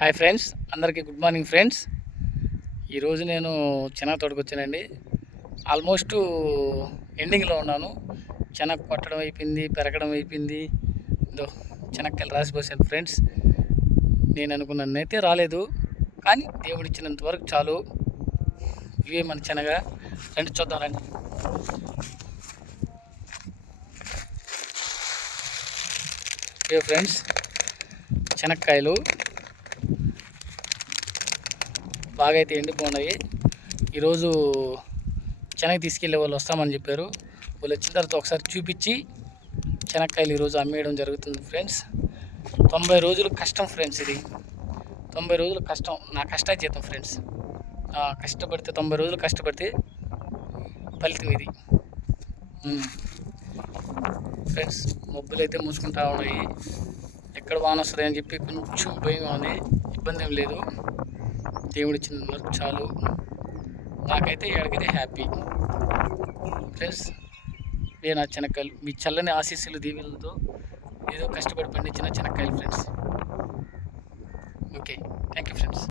Hi friends, అందరికీ good morning friends. ఈరోజు నేను శనగ తోటకు వచ్చానండి. ఆల్మోస్ట్ ఎండింగ్లో ఉన్నాను. శనగ కొట్టడం అయిపోయింది, పెరగడం అయిపోయింది. ఇదో శనక్కాయలు రాసిపోసాను ఫ్రెండ్స్. నేను అనుకున్నైతే రాలేదు, కానీ దేవుడు ఇచ్చినంత వరకు చాలు. ఇవే మన శనగ. రండి చూద్దాం, రండి. ఇవే ఫ్రెండ్స్ శనక్కాయలు బాగా అయితే ఎండిపోయినాయి. ఈరోజు శనగ తీసుకెళ్ళే వాళ్ళు వస్తామని చెప్పారు. వాళ్ళు వచ్చిన తర్వాత ఒకసారి చూపించి శనక్కాయలు ఈరోజు అమ్మేయడం జరుగుతుంది ఫ్రెండ్స్. 90 రోజులు కష్టం ఫ్రెండ్స్. ఇది 90 రోజులు కష్టం, నా కష్టాజీతం ఫ్రెండ్స్. కష్టపడితే 90 రోజులు కష్టపడితే ఫలితం ఇది ఫ్రెండ్స్. మబ్బులు అయితే మూసుకుంటా ఉన్నాయి. ఎక్కడ వాన వస్తుంది అని చెప్పి కొంచెం భయం ఉంది. ఇబ్బంది ఏం లేదు, దేవుడు ఇచ్చిన వరకు చాలు. నాకైతే ఎక్కడికైతే హ్యాపీ ఫ్రెండ్స్. ఇదే నా శనక్కాయలు. మీ చల్లని ఆశీస్సులు దీవెనలతో ఏదో కష్టపడి పండించిన శనక్కాయలు friends. Okay, thank you friends.